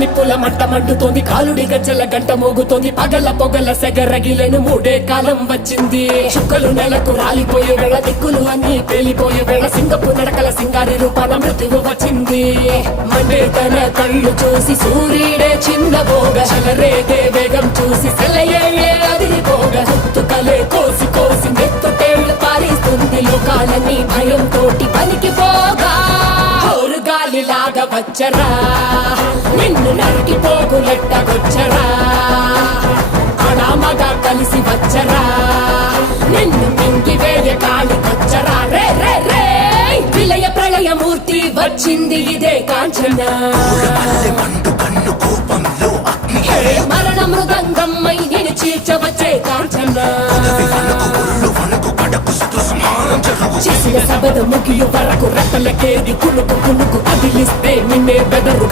నిప్పుల మంట మండుతోంది, కాలుడి గజ్జల గంట మోగుతోంది, పగల పొగల సెగరగిలను మూడే కాలం వచ్చింది. చుక్కలు నెలకు రాలిపోయే వేళ, దిక్కులు అన్ని పేలిపోయే వేళ, సింగపు నడకల సింగారి రూపాన మృత్యువు వచ్చింది. మండే తన కళ్ళు చూసి సూర్యుడే చిన్నబోగ, చలరేగే వేగం చూసి సెలయేయే అదిరిపోగ, గుర్తుకలే కోసి కోసి నెత్తుటేళ్లు పారిస్తుంది, లోకాలన్నీ భయం తోటి పనికిపోగా. గాలిలాగా వచ్చరా, నిన్ను నరికి పోగులెట్టగొచ్చరా, అడామగా కలిసి వచ్చరా, నిన్ను మింగి వేయ కాలికొచ్చరా. రే రే రే విలయ ప్రళయమూర్తి వచ్చింది ఇదే కాంచన, మరణ మృదంగమ్మై నేను చీల్చవచ్చే కాంచన. చేసిన సబద ముగియు వరకు రెక్కలకేది కునుకు కునుకు కదిలిస్తే నిన్నే బెదరు